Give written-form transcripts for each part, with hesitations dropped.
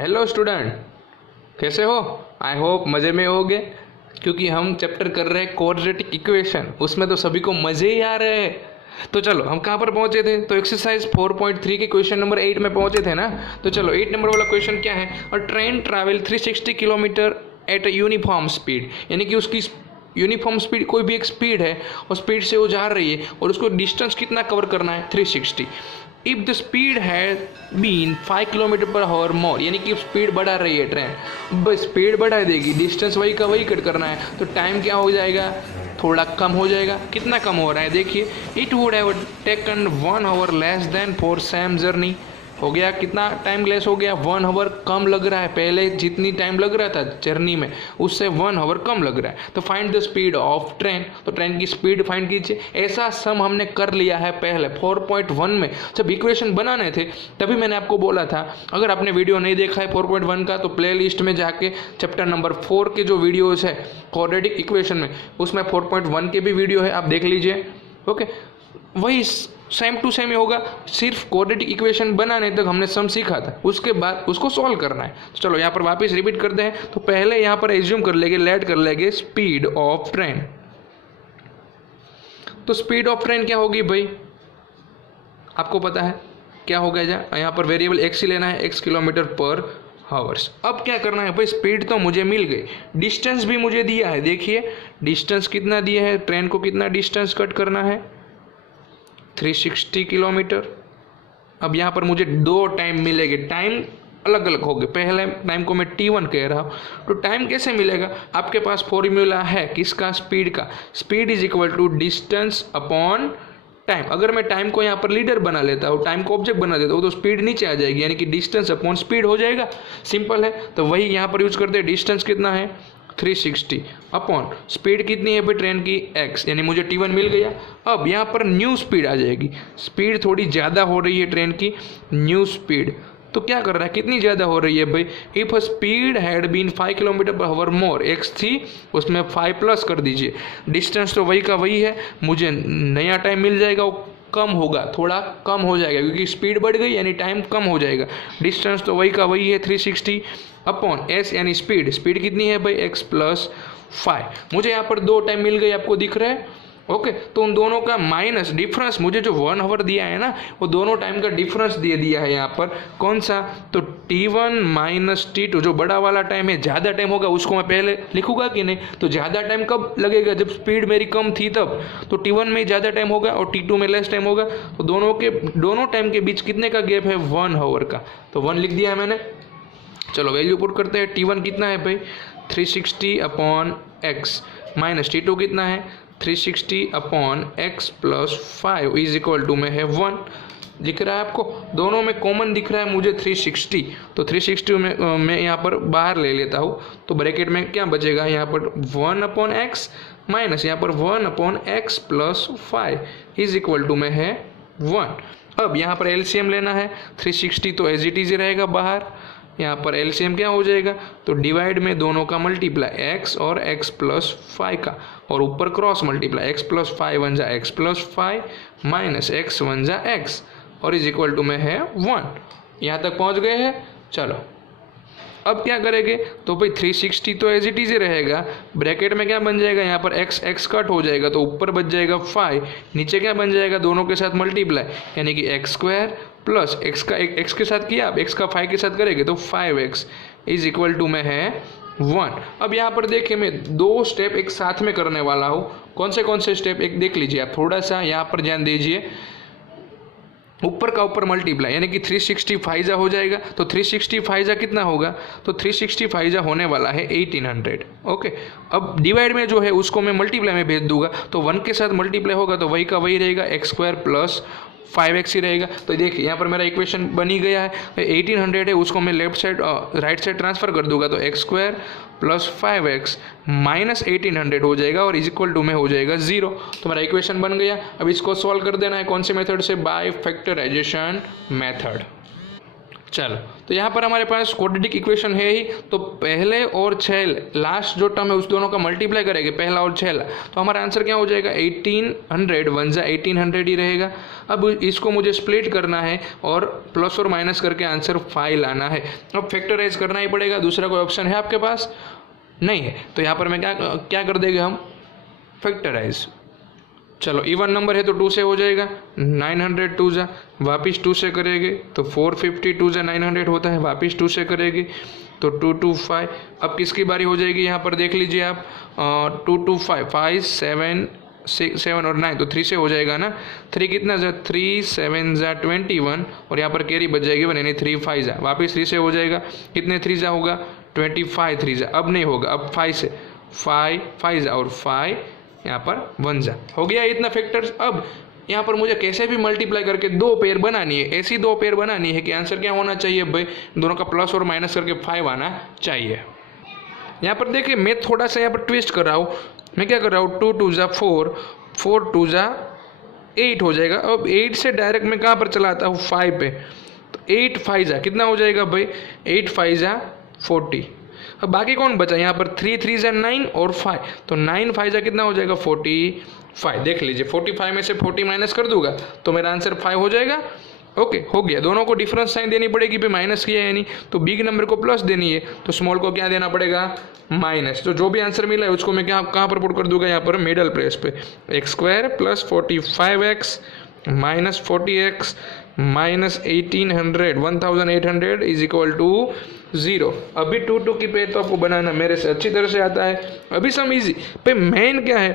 Hello student, कैसे हो? I hope मज़े में होगे, क्योंकि हम चैप्टर कर रहे हैं क्वाड्रेटिक इक्वेशन। उसमें तो सभी को मज़े ही आ रहे हैं। तो चलो, हम कहाँ पर पहुँचे थे? तो एक्सरसाइज 4.3 के क्वेश्चन नंबर 8 में पहुँचे थे ना। तो चलो, 8 नंबर वाला क्वेश्चन क्या है? अ train travel 360 kilometre at a uniform speed, यानी कि उसकी यूनिफॉर्म स्पीड, कोई भी एक स्पीड है और स्पीड से वो जा रही है और उसको डिस्टेंस कितना कवर करना है? 360। इफ़ द स्पीड है बीन 5 किलोमीटर पर आवर मोर, यानी कि स्पीड बढ़ा रही है ट्रेन, बस स्पीड बढ़ा देगी, डिस्टेंस वही का वही कट करना है, तो टाइम क्या हो जाएगा? थोड़ा कम हो जाएगा। कितना कम हो रहा है देखिए, it would have taken 1 our less then for same journey. हो गया कितना टाइम लेस हो गया? 1 आवर कम लग रहा है। पहले जितनी टाइम लग रहा था जर्नी में, उससे 1 आवर कम लग रहा है। तो find the speed of train, तो ट्रेन की स्पीड फाइंड कीजिए। ऐसा सम हमने कर लिया है पहले 4.1 में, जब इक्वेशन बनाने थे तभी मैंने आपको बोला था। अगर आपने वीडियो नहीं देखा है 4.1 का, तो प्ले लिस्ट में जाके चैप्टर नंबर 4 के जो वीडियोज़ है क्वाड्रेटिक इक्वेशन में, उसमें 4.1 के भी वीडियो है, आप देख लीजिए। ओके, वही सेम टू सेम ही होगा, सिर्फ क्वाड्रेटिक इक्वेशन बनाने तक हमने सम सीखा था, उसके बाद उसको सॉल्व करना है। तो चलो यहाँ पर वापस रिपीट करते हैं। तो पहले यहाँ पर एज्यूम कर लेंगे, लेट कर लेंगे स्पीड ऑफ ट्रेन। तो स्पीड ऑफ ट्रेन क्या होगी भाई? आपको पता है क्या होगा? यहाँ पर वेरिएबल एक्स ही लेना है, x किलोमीटर पर हावर्स। अब क्या करना है भाई? स्पीड तो मुझे मिल गई, डिस्टेंस भी मुझे दिया है। देखिए डिस्टेंस कितना दिया है, ट्रेन को कितना डिस्टेंस कट करना है? 360 किलोमीटर। अब यहाँ पर मुझे दो टाइम मिलेंगे, टाइम अलग अलग हो गए। पहले टाइम को मैं t1 कह रहा हूँ, तो टाइम कैसे मिलेगा? आपके पास फॉर्मूला है किसका? स्पीड का। Speed is equal to distance upon time. अगर मैं टाइम को यहाँ पर लीडर बना लेता हूँ, टाइम को ऑब्जेक्ट बना देता हूँ, तो स्पीड नीचे आ जाएगी, यानी कि डिस्टेंस अपॉन स्पीड हो जाएगा। सिंपल है, तो वही यहाँ पर यूज करते हैं। डिस्टेंस कितना है? 360 अपॉन स्पीड कितनी है भाई ट्रेन की? x, यानी मुझे t1 मिल गया। अब यहाँ पर न्यू स्पीड आ जाएगी, स्पीड थोड़ी ज़्यादा हो रही है ट्रेन की, न्यू स्पीड। तो क्या कर रहा है, कितनी ज़्यादा हो रही है भाई? If speed had been 5 kilometre per hour more, x थी उसमें 5 प्लस कर दीजिए, डिस्टेंस तो वही का वही है, मुझे नया टाइम मिल जाएगा, वो कम होगा, थोड़ा कम हो जाएगा, क्योंकि स्पीड बढ़ गई यानी टाइम कम हो जाएगा। डिस्टेंस तो वही का वही है 360 अपॉन s, यानी स्पीड, स्पीड कितनी है भाई? x plus 5। मुझे यहाँ पर दो टाइम मिल गए, आपको दिख रहा है? ओके, तो उन दोनों का माइनस डिफरेंस, मुझे जो 1 आवर दिया है ना, वो दोनों टाइम का डिफरेंस दे दिया है यहाँ पर। कौन सा? तो t1 माइनस t2, जो बड़ा वाला टाइम है, ज़्यादा टाइम होगा, उसको मैं पहले लिखूंगा कि नहीं? तो ज़्यादा टाइम कब लगेगा? जब स्पीड मेरी कम थी तब। तो t1 में ज़्यादा टाइम होगा और t2 में लेस टाइम होगा। तो दोनों टाइम के बीच कितने का गैप है? 1 आवर का। तो 1 लिख दिया है मैंने। चलो वैल्यू पुट करते हैं। t1 कितना है भाई? 360 अपॉन एक्स, माइनस t2 कितना है? 360 upon x plus 5 is equal to में है 1। दिख रहा है आपको? दोनों में कॉमन दिख रहा है मुझे 360, तो 360 में मैं यहाँ पर बाहर ले लेता हूँ, तो ब्रैकेट में क्या बचेगा? यहाँ पर 1 अपॉन एक्स माइनस यहाँ पर 1 upon x plus 5 is equal to में है 1। अब यहाँ पर एलसीएम लेना है, 360 तो एज इट इज रहेगा बाहर, यहाँ पर एलसीएम क्या हो जाएगा? तो डिवाइड में दोनों का मल्टीप्लाई, x और x प्लस 5 का, और ऊपर cross multiply, x plus 5 one जा x plus 5 minus x one जा x, और इज इक्वल टू में है 1। यहाँ तक पहुँच गए हैं? चलो अब क्या करेंगे? तो भाई 360 तो एज इट इज रहेगा, ब्रैकेट में क्या बन जाएगा? यहाँ पर x x कट हो जाएगा, तो ऊपर बच जाएगा 5, नीचे क्या बन जाएगा? दोनों के साथ मल्टीप्लाई, यानी कि x स्क्वायर प्लस x का x के साथ किया, आप x का 5 के साथ करेंगे तो 5x इज इक्वल टू में है 1। अब यहाँ पर देखिए, मैं दो स्टेप एक साथ में करने वाला हूँ। कौन से स्टेप? एक देख लीजिए आप, थोड़ा सा यहाँ पर ध्यान दीजिए। ऊपर का ऊपर मल्टीप्लाई, यानी कि 365 जा हो जाएगा, तो 365 जा कितना होगा? तो 365 जा होने वाला है 1800। ओके, अब डिवाइड में जो है उसको मैं मल्टीप्लाई में भेज दूंगा, तो 1 के साथ मल्टीप्लाई होगा तो वही का वही रहेगा, एक्स स्क्वायर प्लस 5x ही रहेगा। तो देखिए यहाँ पर मेरा इक्वेशन बनी गया है, 1800 है, उसको मैं left side right side transfer कर दूंगा, तो x square plus 5x minus 1800 हो जाएगा, और इज इक्वल टू में हो जाएगा 0। तो मेरा इक्वेशन बन गया। अब इसको सॉल्व कर देना है, कौन से मेथड से? By factorisation method. चलो, तो यहाँ पर हमारे पास क्वाड्रेटिक इक्वेशन है ही, तो पहले और छेल लास्ट जो टर्म है उस दोनों का मल्टीप्लाई करेंगे, पहला और छेला, तो हमारा आंसर क्या हो जाएगा 1800, 1 जा 1800 ही रहेगा। अब इसको मुझे स्प्लिट करना है और प्लस और माइनस करके आंसर 5 लाना है। अब फैक्टराइज करना ही पड़ेगा, दूसरा कोई ऑप्शन है आपके पास? नहीं है, तो यहाँ पर मैं क्या कर देंगे हम, फैक्टराइज। चलो, इवन नंबर है तो 2 से हो जाएगा, 900 2 जा, वापिस 2 से करेंगे तो 450, 2 जा 900 होता है, वापिस 2 से करेंगे तो 2 2 5। अब किसकी बारी हो जाएगी यहाँ पर देख लीजिए आप, 2 2 5, 5 7 6 7 और 9, तो 3 से हो जाएगा ना। 3 कितना जा, 3 7 जा 21, और यहाँ पर कैरी बच जाएगी 1, यानी 3 5 जा, वापिस 3 से हो जाएगा, कितने 3 जा होगा 25, 3 जा, अब नहीं होगा, अब 5 से 5 5 जा और 5 यहाँ पर 1 जा, हो गया इतना फैक्टर्स। अब यहाँ पर मुझे कैसे भी मल्टीप्लाई करके 2 पेयर बनानी है, ऐसी 2 पेयर बनानी है कि आंसर क्या होना चाहिए भाई, दोनों का प्लस और माइनस करके 5 आना चाहिए। यहाँ पर देखिए मैं थोड़ा सा यहाँ पर ट्विस्ट कर रहा हूँ, मैं क्या कर रहा हूँ, 2 2 जा 4, 4 2 जा 8 हो जाएगा। अब 8 से डायरेक्ट मैं कहाँ पर चलाता हूँ 5 पे, तो 8 5 जा कितना हो जाएगा भाई, 8 5 जा 40। अब बाकी कौन बचा यहाँ पर, 3 3 जा 9 और 5, तो 9 5 जा कितना हो जाएगा 45। देख लीजिए 45 में से 40 माइनस कर दूंगा तो मेरा आंसर 5 हो जाएगा। ओके, हो गया। दोनों को डिफरेंस साइन देनी पड़ेगी, पे माइनस किया है नहीं, तो बिग नंबर को प्लस देनी है तो स्मॉल को क्या देना पड़ेगा, माइनस। तो जो भी आंसर मिला है उसको मैं कहाँ पर पुट कर दूंगा, यहाँ पर मिडल प्लेस पे, x² plus 45x minus 40x minus 1800 is equal to 0। अभी 2 2 की पेयर तो आपको बनाना मेरे से अच्छी तरह से आता है। अभी सम इजी पे मेन क्या है,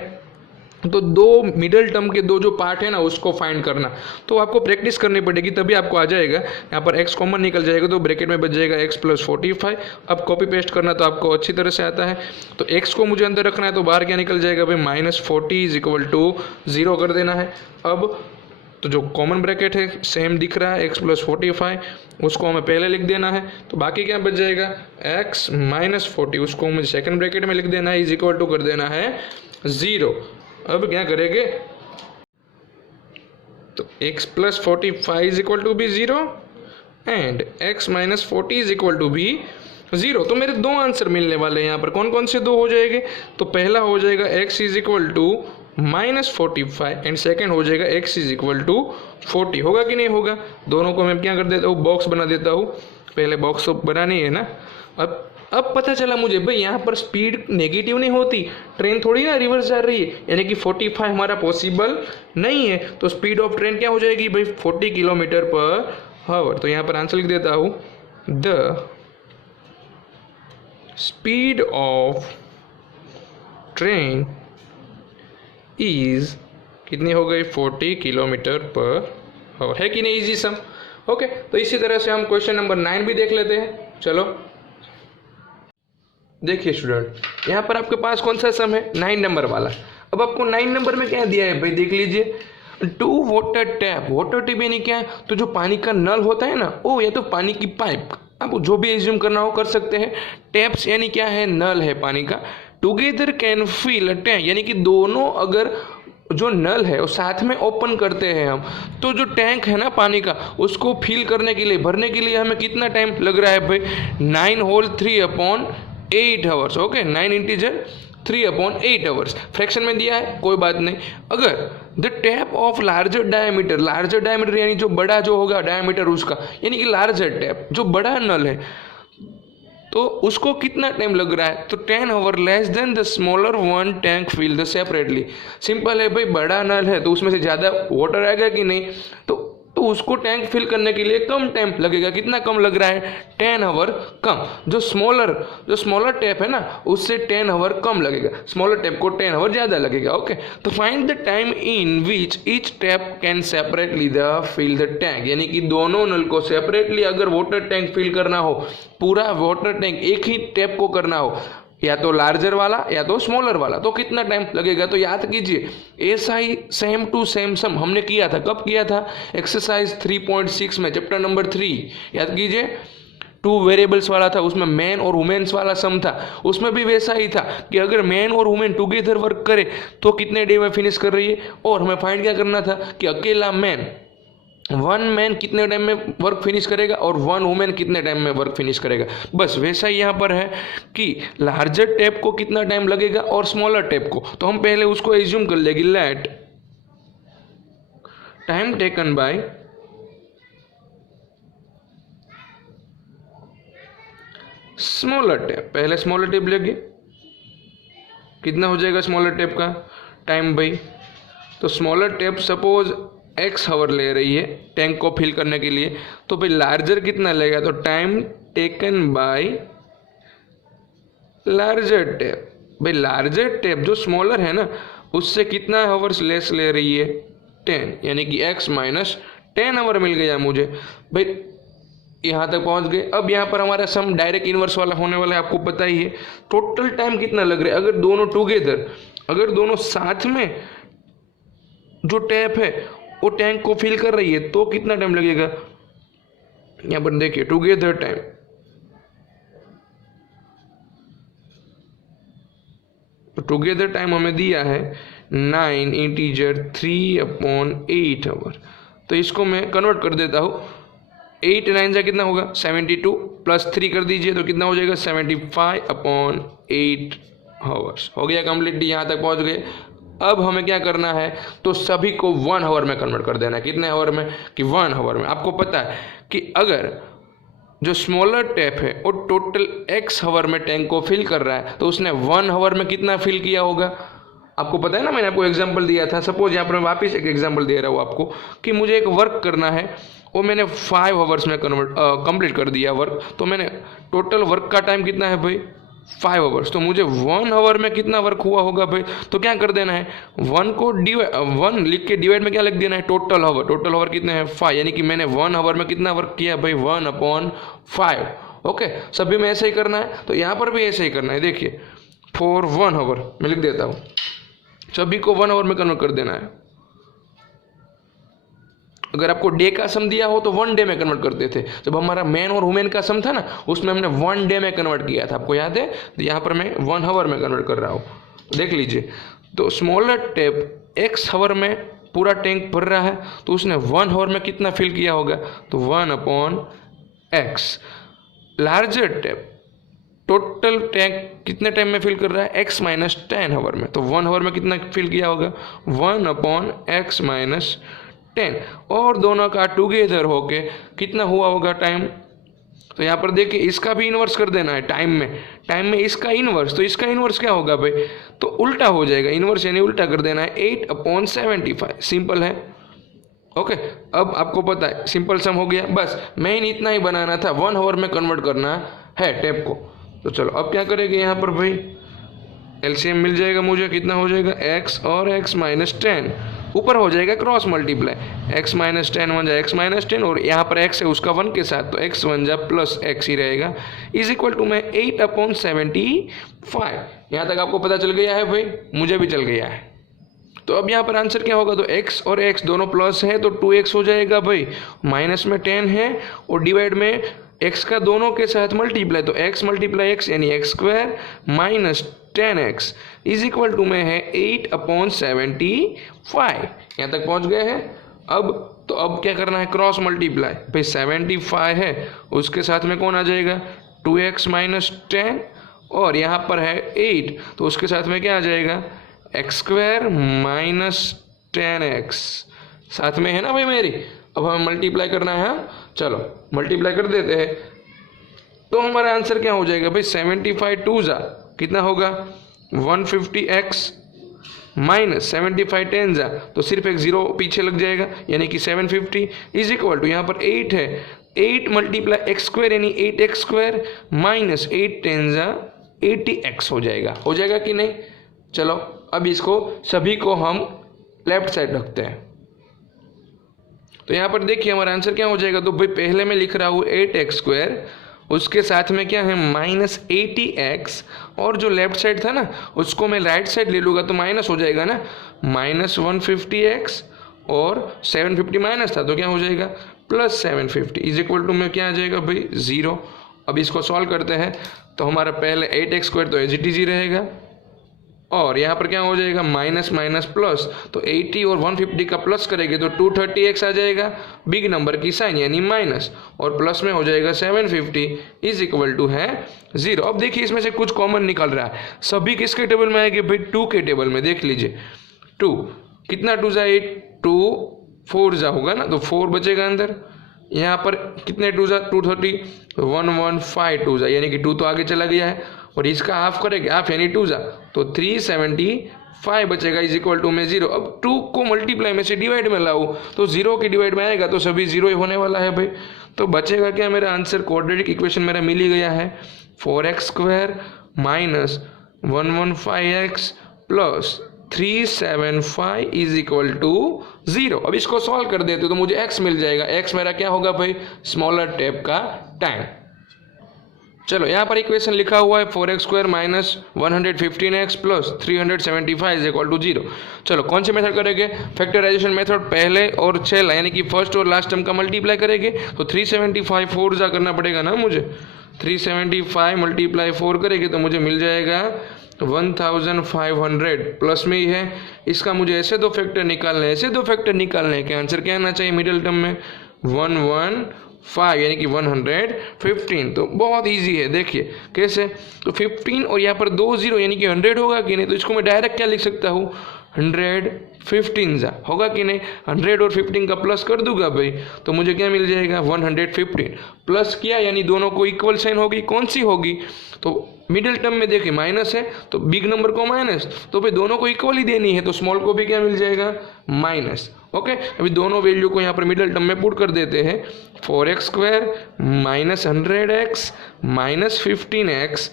तो 2 मिडल टर्म के 2 जो पार्ट है ना उसको फाइंड करना, तो आपको प्रैक्टिस करनी पड़ेगी तभी आपको आ जाएगा। यहाँ पर x कॉमन निकल जाएगा तो ब्रैकेट में बच जाएगा x प्लस 45। अब कॉपी पेस्ट करना तो आपको अच्छी तरह से आता है, तो x को मुझे अंदर रखना है तो बाहर क्या निकल जाएगा भाई, माइनस 40 इज इक्वल टू 0 कर देना है। अब तो जो कॉमन ब्रैकेट है सेम दिख रहा है, x प्लस 45, उसको हमें पहले लिख देना है, तो बाकी क्या बच जाएगा x माइनस 40, उसको मुझे सेकंड ब्रैकेट में लिख देना है, इज इक्वल टू कर देना है 0। अब क्या करेंगे, तो x plus 45 is equal to भी 0 and x minus 40 is equal to भी 0। तो मेरे 2 आंसर मिलने वाले हैं यहाँ पर। कौन कौन से 2 हो जाएंगे, तो पहला हो जाएगा x is equal to minus 45 and second हो जाएगा x इज इक्वल टू 40। होगा कि नहीं होगा, दोनों को मैं क्या कर देता हूँ, बॉक्स बना देता हूँ। पहले बॉक्स तो बनानी है ना। अब पता चला मुझे भाई यहाँ पर स्पीड नेगेटिव नहीं होती, ट्रेन थोड़ी ना रिवर्स जा रही है, यानी कि 45 हमारा पॉसिबल नहीं है, तो स्पीड ऑफ ट्रेन क्या हो जाएगी भाई 40 किलोमीटर पर आवर। तो यहाँ पर आंसर लिख देता हूँ, the speed of train is कितनी हो गई 40 किलोमीटर पर आवर। है कि नहीं इजी सम। ओके, तो इसी तरह से हम क्वेश्चन नंबर 9 भी देख लेते हैं। चलो देखिए स्टूडेंट, यहाँ पर आपके पास कौन सा सम है, 9 नंबर वाला। अब आपको 9 नंबर में क्या दिया है भाई, देख लीजिए, 2 वाटर टैप। वाटर टैप यानी क्या है, तो जो पानी का नल होता है ना, ओ या तो पानी की पाइप, आप जो भी एज्यूम करना हो कर सकते हैं। टैप्स यानी क्या है, नल है पानी का। Together can fill a tank, यानी कि दोनों अगर जो नल है वो साथ में ओपन करते हैं हम, तो जो टैंक है ना पानी का, उसको फिल करने के लिए, भरने के लिए हमें कितना टाइम लग रहा है भाई, 9 whole 3/8 hours. Okay, 9 integer 3/8 hours. Fraction में दिया है, कोई बात नहीं। अगर the tap of larger diameter यानी जो बड़ा जो होगा डायमीटर उसका, यानी कि लार्जर टैप जो बड़ा नल है, तो उसको कितना टाइम लग रहा है, तो 10 hour less than the smaller one tank fill the separately. Simple है भाई, बड़ा नल है तो उसमें से ज़्यादा वाटर आएगा कि नहीं, तो उसको टैंक फिल करने के लिए कम टाइम लगेगा। कितना कम लग रहा है, 10 आवर कम। जो स्मॉलर टैप है ना उससे 10 आवर कम लगेगा, स्मॉलर टैप को 10 आवर ज़्यादा लगेगा। ओके, तो find the time in which each tap can separately the fill the tank, यानी कि दोनों नल को सेपरेटली अगर वाटर टैंक फिल करना हो, पूरा वाटर टैंक एक ही टैप को करना हो, या तो लार्जर वाला या तो स्मॉलर वाला, तो कितना टाइम लगेगा। तो याद कीजिए, ऐसा ही सेम टू सेम सम हमने किया था। कब किया था, एक्सरसाइज 3.6 में, चैप्टर नंबर 3, याद कीजिए। 2 वेरिएबल्स वाला था, उसमें मैन और वुमेन्स वाला सम था। उसमें भी वैसा ही था कि अगर मैन और वुमेन टुगेदर वर्क करे तो कितने डे में फिनिश कर रही है, और हमें फाइंड क्या करना था कि अकेला मैन वन मैन कितने टाइम में वर्क फिनिश करेगा और वन वुमेन कितने टाइम में वर्क फिनिश करेगा। बस वैसा ही यहाँ पर है कि लार्जर टेप को कितना टाइम लगेगा और स्मॉलर टेप को। तो हम पहले उसको एज्यूम कर लेंगे, let time taken by smaller tap. पहले स्मॉलर टेप लेंगे, कितना हो जाएगा स्मॉलर टेप का टाइम भाई। तो स्मॉलर टेप सपोज एक्स हावर ले रही है टैंक को फिल करने के लिए, तो भाई लार्जर कितना लेगा, तो time taken bye larger tape. भाई लार्जर टेप जो स्मॉलर है ना उससे कितना हावर्स लेस ले रही है, 10, यानी कि x माइनस 10 आवर मिल गया मुझे। भाई यहाँ तक पहुँच गए। अब यहाँ पर हमारा सम डायरेक्ट इन्वर्स वाला होने वाला है, आपको पता ही है। टोटल टाइम कितना लग रहा है, अगर दोनों टुगेदर, अगर दोनों साथ में जो टैप है वो टैंक को फिल कर रही है तो कितना टाइम लगेगा। यहाँ पर देखिए टुगेदर टाइम, तो टुगेदर टाइम हमें दिया है 9 इंटीजर 3/8 आवर। तो इसको मैं कन्वर्ट कर देता हूँ, 8 9 से कितना होगा 72 प्लस 3 कर दीजिए तो कितना हो जाएगा 75/8 आवर्स। हो गया कंप्लीट, यहाँ तक पहुँच गए। अब हमें क्या करना है, तो सभी को 1 आवर में कन्वर्ट कर देना है। कितने आवर में, कि 1 आवर में। आपको पता है कि अगर जो स्मॉलर टैप है वो टोटल x आवर में टैंक को फिल कर रहा है तो उसने 1 आवर में कितना फिल किया होगा। आपको पता है ना, मैंने आपको एग्जांपल दिया था। सपोज यहाँ पर मैं वापस एक एग्जांपल दे रहा हूँ आपको कि मुझे एक वर्क करना है, वो मैंने 5 आवर्स में कंप्लीट कर दिया वर्क। तो मैंने टोटल वर्क का टाइम कितना है भाई 5 आवर्स। तो मुझे 1 आवर में कितना वर्क हुआ होगा भाई, तो क्या कर देना है 1 को 1 लिख के डिवाइड में क्या लिख देना है टोटल आवर। टोटल आवर कितने हैं 5, यानी कि मैंने 1 आवर में कितना वर्क किया भाई 1/5। ओके, सभी में ऐसे ही करना है, तो यहाँ पर भी ऐसे ही करना है। देखिए फॉर 1 आवर मैं लिख देता हूँ, सभी को 1 आवर में कन्वर्ट कर देना है। अगर आपको डे का सम दिया हो तो 1 डे में कन्वर्ट करते थे। जब हमारा मैन और वुमेन का सम था ना उसमें हमने 1 डे में कन्वर्ट किया था, आपको याद है। तो यहाँ पर मैं 1 आवर में कन्वर्ट कर रहा हूँ, तो देख लीजिए। तो स्मॉलर टेप x आवर में पूरा टैंक भर रहा है तो उसने 1 आवर में कितना फिल किया होगा, तो 1/x। Larger tape total tank कितने टाइम में फिल कर रहा है x माइनस 10 आवर में, तो 1 आवर में कितना फिल किया होगा 1/x माइनस 10। और दोनों का टुगेदर होके कितना हुआ होगा टाइम। तो यहाँ पर देखिए इसका भी इन्वर्स कर देना है टाइम में इसका इन्वर्स। तो इसका इन्वर्स क्या होगा भाई, तो उल्टा हो जाएगा, इन्वर्स यानी उल्टा कर देना है 8/75। सिंपल है। ओके, अब आपको पता है सिंपल सम हो गया। बस मेन इतना ही बनाना था, 1 आवर में कन्वर्ट करना है टैप को। तो चलो अब क्या करेंगे, यहाँ पर भाई एलसीएम मिल जाएगा मुझे, कितना हो जाएगा x और x माइनस 10, ऊपर हो जाएगा क्रॉस मल्टीप्लाई, x माइनस 10 1 जा x माइनस 10 और यहाँ पर x है उसका 1 के साथ, तो x 1 जा प्लस x ही रहेगा, इज इक्वल टू में 8/75। यहाँ तक आपको पता चल गया है भाई, मुझे भी चल गया है। तो अब यहाँ पर आंसर क्या होगा, तो x और x दोनों प्लस है तो 2x हो जाएगा भाई, माइनस में 10 है और डिवाइड में x का दोनों के साथ मल्टीप्लाई, तो x मल्टीप्लाई x यानी x square minus 10x is equal to में है 8/75। यहाँ तक पहुँच गए हैं। अब क्या करना है, क्रॉस मल्टीप्लाई। भाई 75 है उसके साथ में कौन आ जाएगा 2x माइनस 10 और यहाँ पर है 8 तो उसके साथ में क्या आ जाएगा x स्क्वायर माइनस 10x साथ में है ना भाई मेरी। अब हमें मल्टीप्लाई करना है, चलो मल्टीप्लाई कर देते हैं। तो हमारा आंसर क्या हो जाएगा भाई 75 2 जा कितना होगा 150x माइनस 75 10 जा तो सिर्फ एक जीरो पीछे लग जाएगा यानी कि 750 इज इक्वल टू यहाँ पर 8 है 8 मल्टीप्लाई एक्स स्क्वायर यानी 8x स्क्वायर माइनस 8 10 जा 80x हो जाएगा कि नहीं। चलो अब इसको सभी को हम लेफ्ट साइड रखते हैं। तो यहाँ पर देखिए हमारा आंसर क्या हो जाएगा, तो भाई पहले मैं लिख रहा हूँ 8x स्क्वायर, उसके साथ में क्या है माइनस 80x और जो लेफ्ट साइड था ना उसको मैं राइट साइड ले लूँगा तो माइनस हो जाएगा ना, माइनस 150x और 750 माइनस था तो क्या हो जाएगा प्लस 750 इज इक्वल टू में क्या आ जाएगा भाई 0। अब इसको सॉल्व करते हैं तो हमारा पहले 8x स्क्वायर तो एज इट इज ही रहेगा और यहाँ पर क्या हो जाएगा माइनस माइनस प्लस, तो 80 और 150 का प्लस करेंगे तो 230x आ जाएगा, बिग नंबर की साइन यानी माइनस, और प्लस में हो जाएगा 750 इज इक्वल टू है 0। अब देखिए इसमें से कुछ कॉमन निकल रहा है, सभी किसके टेबल में आएंगे भाई 2 के टेबल में। देख लीजिए 2 कितना 2 जा 8, 2 4 जा होगा ना, तो 4 बचेगा अंदर। यहाँ पर कितने 2 जा 230, 115 2 जा यानी कि 2 तो आगे चला गया है, और इसका हाफ करेंगे, हाफ यानी 2 जा तो 375 बचेगा इज इक्वल टू में 0। अब 2 को मल्टीप्लाई में से डिवाइड में लाऊं तो 0 की डिवाइड में आएगा तो सभी 0 ही होने वाला है भाई। तो बचेगा क्या, मेरा आंसर क्वाड्रेटिक इक्वेशन मेरा मिल ही गया है, 4x² minus 115x plus 375 is equal to 0। अब इसको सॉल्व कर देते तो मुझे x मिल जाएगा, x मेरा क्या होगा भाई स्मॉलर टैप का टाइम। चलो यहाँ पर इक्वेशन लिखा हुआ है 4x² minus 115x plus 375 is equal to 0। चलो कौन से मेथड करेंगे, फैक्टराइजेशन मेथड, पहले और छेला यानी कि फर्स्ट और लास्ट टर्म का मल्टीप्लाई करेंगे तो 375 4 जा करना पड़ेगा ना मुझे, 375 मल्टीप्लाई 4 करेंगे तो मुझे मिल जाएगा 1500 प्लस में ही है। इसका मुझे ऐसे दो फैक्टर निकालने हैं, ऐसे दो फैक्टर निकालने हैं कि आंसर क्या आना चाहिए मिडिल टर्म में 115 यानी कि 115। तो बहुत इजी है, देखिए कैसे, तो 15 और यहाँ पर 2 0 यानी कि 100 होगा कि नहीं, तो इसको मैं डायरेक्ट क्या लिख सकता हूँ 115 जा होगा कि नहीं, 100 और 15 का प्लस कर दूंगा भाई तो मुझे क्या मिल जाएगा 115। प्लस किया यानी दोनों को इक्वल साइन होगी, कौन सी होगी, तो मिडिल टर्म में देखिए माइनस है तो बिग नंबर को माइनस, तो भाई दोनों को इक्वल ही देनी है तो स्मॉल को भी क्या मिल जाएगा माइनस। ओके, अभी दोनों वैल्यू को यहाँ पर मिडिल टर्म में पुट कर देते हैं, 4x² minus 100x minus 15x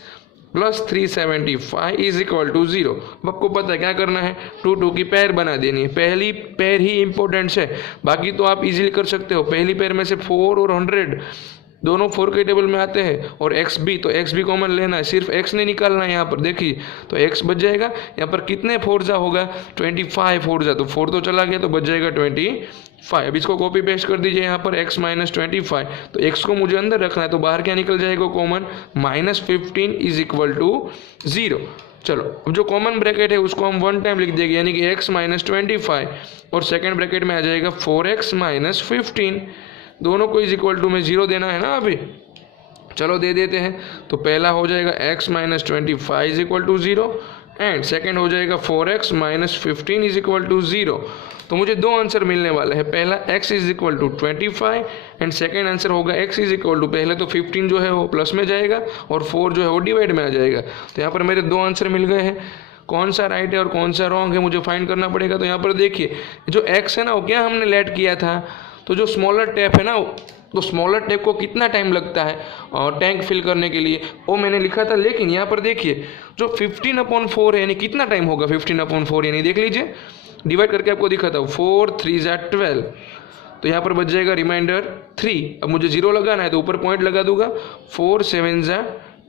plus 375 is equal to 0। अब आपको पता है क्या करना है, 2 2 की पैर बना देनी है, पहली पैर ही इंपॉर्टेंट है, बाकी तो आप इजीली कर सकते हो। पहली पैर में से 4 और 100 दोनों 4 के टेबल में आते हैं, और x भी, तो x भी कॉमन लेना है, सिर्फ x नहीं निकालना है यहाँ पर, देखिए तो x बच जाएगा। यहाँ पर कितने 4 जा होगा 25 4 जा, तो 4 तो चला गया तो बच जाएगा 25। अब इसको कॉपी पेस्ट कर दीजिए यहाँ पर x माइनस 25, तो x को मुझे अंदर रखना है तो बाहर क्या निकल जाएगा common minus 15 is equal to 0। चलो अब जो कॉमन ब्रैकेट है उसको हम 1 टाइम लिख देंगे यानी कि x माइनस 25, और सेकेंड ब्रैकेट में आ जाएगा 4x माइनस 15, दोनों को इज इक्वल टू में 0 देना है ना अभी, चलो दे देते हैं। तो पहला हो जाएगा x minus 25 is equal to 0 and second हो जाएगा 4x minus 15 is equal to 0। तो मुझे दो आंसर मिलने वाले हैं, पहला x is equal to 25 and second answer होगा x इज इक्वल टू, पहले तो 15 जो है वो प्लस में जाएगा और 4 जो है वो डिवाइड में आ जाएगा। तो यहाँ पर मेरे दो आंसर मिल गए हैं, कौन सा राइट है और कौन सा रॉन्ग है मुझे फाइंड करना पड़ेगा। तो यहाँ पर देखिए जो x है ना वो क्या हमने लेट किया था, तो जो स्मॉलर टैप है ना, तो स्मॉलर टैप को कितना टाइम लगता है और टैंक फिल करने के लिए वो मैंने लिखा था, लेकिन यहाँ पर देखिए जो 15/4 है यानी कितना टाइम होगा 15/4 यानी देख लीजिए, डिवाइड करके आपको दिखाता हूँ, 4 3 जा 12, तो यहाँ पर बच जाएगा रिमाइंडर 3। अब मुझे 0 लगाना है तो ऊपर पॉइंट लगा दूंगा, 4 7 जा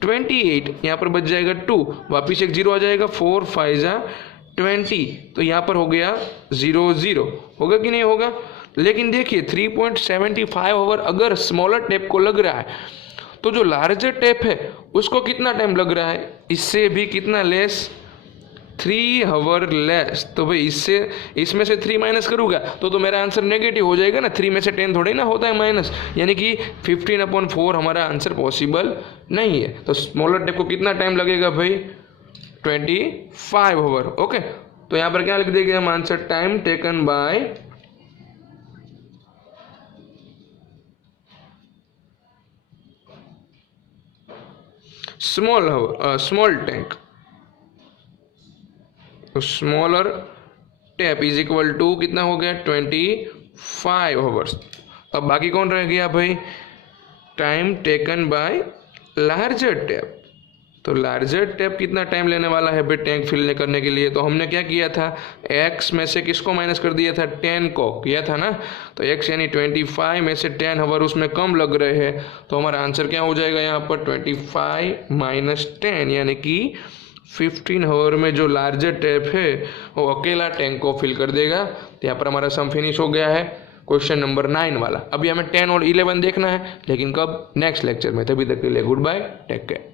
28, यहाँ पर बच जाएगा 2, वापिस एक 0 आ जाएगा, 4 5 जा 20, तो यहाँ पर हो गया 0 0, होगा कि नहीं होगा। लेकिन देखिए 3.75 आवर अगर स्मॉलर टैप को लग रहा है तो जो लार्जर टैप है उसको कितना टाइम लग रहा है, इससे भी कितना लेस, 3 आवर लेस। तो भाई इसमें से 3 माइनस करूँगा तो मेरा आंसर नेगेटिव हो जाएगा ना, 3 में से 10 थोड़ी ना होता है माइनस, यानी कि 15/4 हमारा आंसर पॉसिबल नहीं है। तो स्मॉलर टैप को कितना टाइम लगेगा भाई 25 आवर। ओके, तो यहाँ पर क्या लिख देंगे हम answer, time taken by small tank, तो smaller tap is equal to कितना हो गया 25 आवर्स। अब बाकी कौन रह गया भाई, time taken bye larger tap. तो लार्जर टैप कितना टाइम लेने वाला है भाई टैंक फिल करने के लिए, तो हमने क्या किया था, x में से किसको माइनस कर दिया था, 10 को किया था ना, तो x यानी 25 में से 10 आवर उसमें कम लग रहे हैं, तो हमारा आंसर क्या हो जाएगा यहाँ पर 25 माइनस 10 यानी कि 15 आवर में जो लार्जर टैप है वो अकेला टैंक को फिल कर देगा। तो यहाँ पर हमारा सम फिनिश हो गया है, क्वेश्चन नंबर 9 वाला। अभी हमें 10 और 11 देखना है, लेकिन कब, नेक्स्ट लेक्चर में। तभी तक के लिए गुड बाय, टेक केयर।